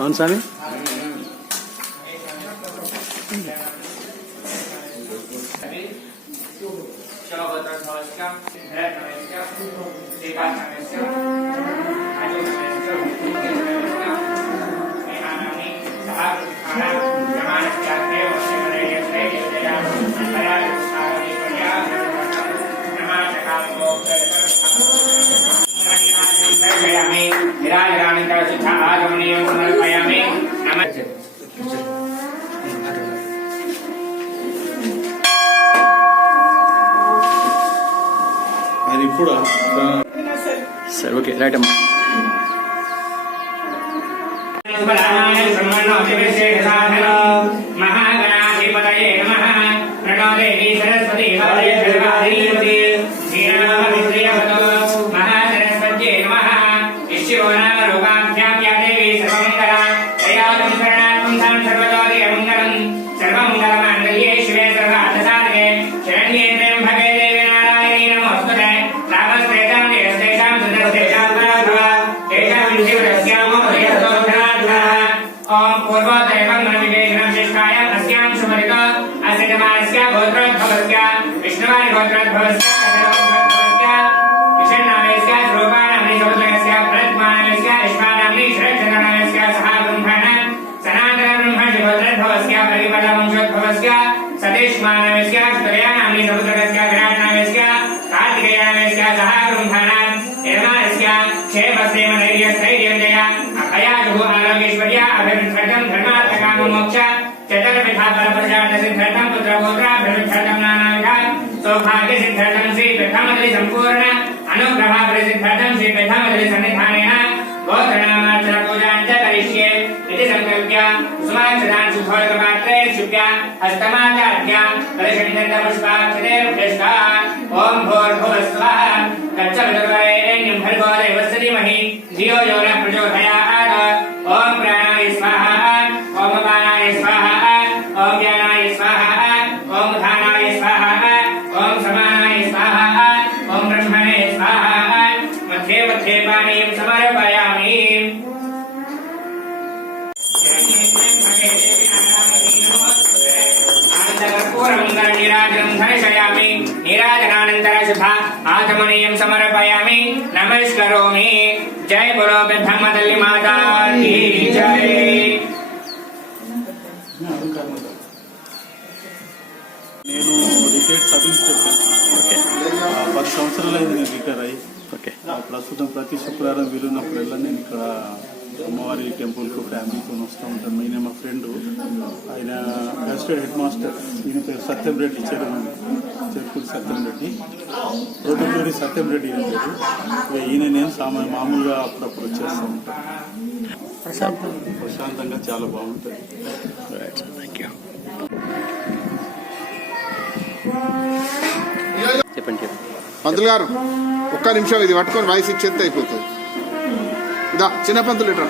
అవును స్వామి. అది ఇప్పుడు సరే ఓకే రైట్ అమ్మా. మహాగణాధిపతయే నమః. ప్రణో దేవి సరస్వతి సర్వదేవతాధీపతి శ్రీరామవిద్యవతో మహాసరస్వత్యై నమః. యస్యో నామ రూపాభ్యాం యా దేవి సర్వమంగళ దయాళుం శరణార్థం తాం సర్వజోదయ మంగళం సర్వమంగళమాంగళ్యే శివే సర్వార్థసాధకే శరణ్యే త్ర్యంబకే దేవి నారాయణీ నమోస్తుతే. రామస్తేషాం దేవస్తేషాం సుందరస్తేషాం పరాభవ తేషాం శివరస్యామో హృదయస్తోత్రార్థః. ఓం పూర్వోత్తరం మనవిజేషణం శిష్టాయ అస్యాం సుమరితో అసితమానస్య గోత్రోద్భవస్య విష్ణువాని గోత్రోద్భవస్య అజరోద్భవస్య విషణ్ణామేస్య స్వరూపానామ్ని సముద్రస్య ప్రజ్ఞానమేస్య ఇష్టానామ్ని శ్రేష్ఠనామేస్య సహ బ్రహ్మణ సనాతన బ్రహ్మణి గోత్రోద్భవస్య పరిమళ వంశోద్భవస్య సతీష్మానమేస్య స్తరయానామ్ని సముద్రస్య విరాట్నామేస్య కార్తికేయానమేస్య సహ బ్రహ్మణ నిర్మాణస్య క్షేమసేమ ధైర్యస్థైర్యం జయ అభయాజుః ఆరోగ్యేశ్వర్య అభివృద్ధ్యర్థం ధర్మార్థకామమోక్ష చతుర్విధ ఫలప్రదాన సిద్ధ్యర్థం పుత్రపౌత్రాభివృద్ధ్యర్థం నానావిధ సౌభాగ్య సిద్ధ్యర్థం శ్రీ పీఠామధులి సంపూర్ణ అనుగ్రహ సిద్ధ్యర్థం శ్రీ పీఠామధులి సన్నిధానేన గోత్రనామార్చన పూజాంచ కరిష్యే ఇది సంకల్ప్య సుమాక్షదాన్ శుద్ధోదకపాత్రే శుభ్య హస్తమాచార్య పరిషణ్యంత పుష్పాక్షతేర్భ్యష్ట. ఓం భూర్భువస్వః తత్సవితుర్వరేణ్యం భర్గో దేవस्य ధీమహి ధియో యో నః ప్రచోదయాత్. ఓం ప్రాణాయ స్వాహా. ఓం అపానాయ స్వాహా. ఓం వ్యానాయ స్వాహా. ఓం ఉదానాయ స్వాహా. ఓం సమానాయ స్వాహా. ఓం బ్రహ్మణే స్వాహా. మధ్యే మధ్యే పానీయం సమర్పయామి. నీరాజనానంతర ఆచమనీయం సమర్పయామి. నమస్కరోమి. జై బలో బ్రహ్మ తల్లి మాతా కీ జై. నేను రిటైర్డ్ సబ్ ఇన్స్పెక్టర్. 10 సంవత్సరాలు అయింది నేను రిటైర్ అయ్యి. ప్రస్తుతం ప్రతి శుక్రవారం వీలున్నప్పుడల్లా నేను ఇక్కడ అమ్మవారి టెంపుల్కు ఫ్యామిలీతో వస్తూ ఉంటాను. ఈయన మా ఫ్రెండ్, ఆయన అసిస్టెంట్ హెడ్ మాస్టర్. ఈయన పేరు సత్యం రెడ్డి, చెరుకుడి సత్యం రెడ్డి, ప్రోటోటూరి సత్యం రెడ్డి ఈయన పేరు. ఈయన నేను మామూలుగా అప్పుడప్పుడు వచ్చేస్తూ ఉంటాను. ప్రశాంతంగా చాలా బాగుంటుంది. చెప్పండి. పంతులు గారు ఒక్క నిమిషం ఇది పట్టుకొని వాయిస్ ఇచ్చేస్తే అయిపోతుంది. ఇదా చిన్న పంతులు ఇట్లా.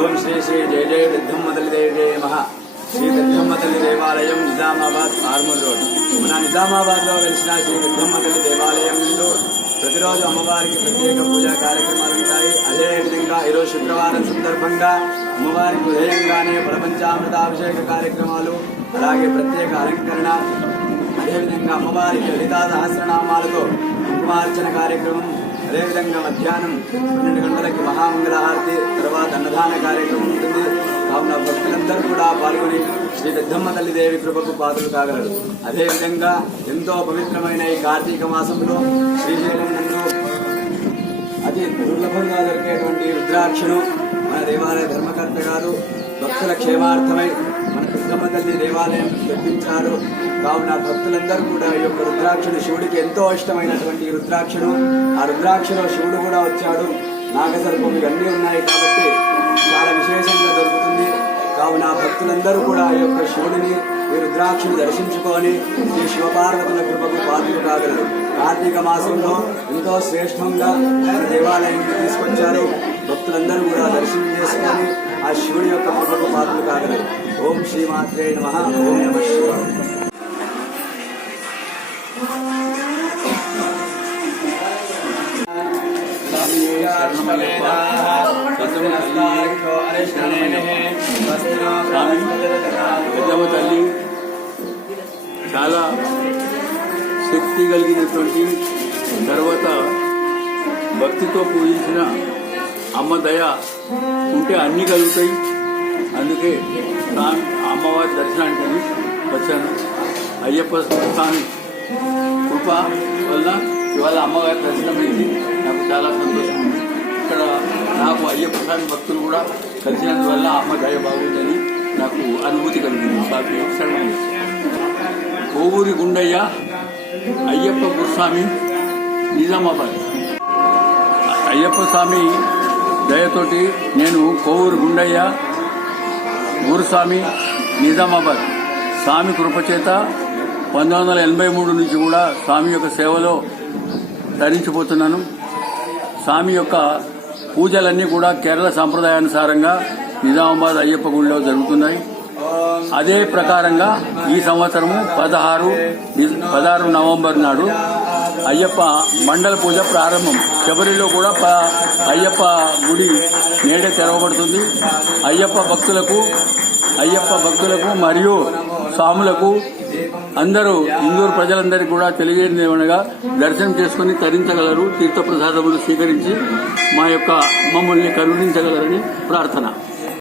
ఓం శ్రీ శ్రీ జయ జయ పెద్దమ్మ తల్లి దేవి నమః. శ్రీ పెద్దమ్మ తల్లి దేవాలయం నిజామాబాద్ ఆర్మూర్ రోడ్. మన నిజామాబాద్లో వెలిసిన శ్రీ పెద్దమ్మ తల్లి దేవాలయంలో ప్రతిరోజు అమ్మవారికి ప్రత్యేక పూజా కార్యక్రమాలు ఉంటాయి. అదేవిధంగా ఈరోజు ఈరోజు శుక్రవారం సందర్భంగా అమ్మవారికి ఉదయంగానే ప్రపంచామృతాభిషేక కార్యక్రమాలు, అలాగే ప్రత్యేక అలంకరణ, అదేవిధంగా అమ్మవారికి లలితా సహస్రనామాలతో కుంకుమార్చన కార్యక్రమం, అదేవిధంగా మధ్యాహ్నం 12 గంటలకి మహామంగళహారతి, తర్వాత అన్నదాన కార్యక్రమం ఉంటుంది. కావున భక్తులందరూ కూడా పాల్గొని శ్రీ పెద్దమ్మ తల్లి దేవి కృపకు పాత్రలు కాగలరు. అదేవిధంగా ఎంతో పవిత్రమైన ఈ కార్తీక మాసంలో శ్రీశైలం నందు అతి దుర్లభంగా దొరికేటువంటి రుద్రాక్షను మన దేవాలయ ధర్మకర్త గారు భక్తుల క్షేమార్థమై మన పెద్దమ్మ తల్లి దేవాలయం తెప్పించారు. కావున భక్తులందరూ కూడా ఈ యొక్క రుద్రాక్షను, శివుడికి ఎంతో ఇష్టమైనటువంటి ఈ రుద్రాక్షను, ఆ రుద్రాక్షలో శివుడు కూడా వచ్చాడు, నాగసర్పం ఇవన్నీ ఉన్నాయి కాబట్టి చాలా విశేషంగా దొరుకుతుంది. కావున భక్తులందరూ కూడా ఈ యొక్క శివుడిని, ఈ రుద్రాక్షను దర్శించుకొని ఈ శివపార్వతుల కృపకు పాత్రలు కాగలరు. కార్తీక మాసంలో ఎంతో శ్రేష్టంగా దేవాలయానికి తీసుకొచ్చారు. భక్తులందరూ కూడా దర్శనం చేసుకొని ఆ శివుడి యొక్క కృపకు పాత్రలు కాగలరు. ఓం శ్రీమాత్రే నమః. ఓం నమః శివాయ. పెద్దమ్మ తల్లి చాలా శక్తి కలిగినటువంటి, తర్వాత భక్తితో పూజించిన అమ్మ దయ ఉంటే అన్నీ కలుగుతాయి. అందుకే అమ్మవారి దర్శనానికి వచ్చాను. అయ్యప్ప స్వామి కృప వల్ల ఇవాళ అమ్మవారి దర్శనం అయింది. నాకు చాలా సంతోషం ఉంది. ఇక్కడ నాకు అయ్యప్ప స్వామి భక్తులు కూడా కలిసినందువల్ల అమ్మ దయ బాగుందని నాకు అనుభూతి కలిగింది. స్వామి శరణం. కోవూరి గుండయ్య అయ్యప్ప గురుస్వామి, నిజామాబాద్. అయ్యప్ప స్వామి దయతోటి నేను కోవూరు గుండయ్య గురుస్వామి, నిజామాబాద్ స్వామి కృపచేత 1983 నుంచి కూడా స్వామి యొక్క సేవలో ధరించిపోతున్నాను. స్వామి యొక్క పూజలన్నీ కూడా కేరళ సాంప్రదాయానుసారంగా నిజామాబాద్ అయ్యప్ప గుడిలో జరుగుతున్నాయి. అదే ప్రకారంగా ఈ సంవత్సరము 16 నవంబర్ నాడు అయ్యప్ప మండల పూజ ప్రారంభం. శబరిలో కూడా అయ్యప్ప గుడి నేడే తెరవబడుతుంది. అయ్యప్ప భక్తులకు మరియు స్వాములకు అందరూ ఇందూరు ప్రజలందరికీ కూడా తెలియజేయమనగా దర్శనం చేసుకుని తరించగలరు, తీర్థప్రసాదములు స్వీకరించి మమ్మల్ని కరుణించగలరని ప్రార్థన.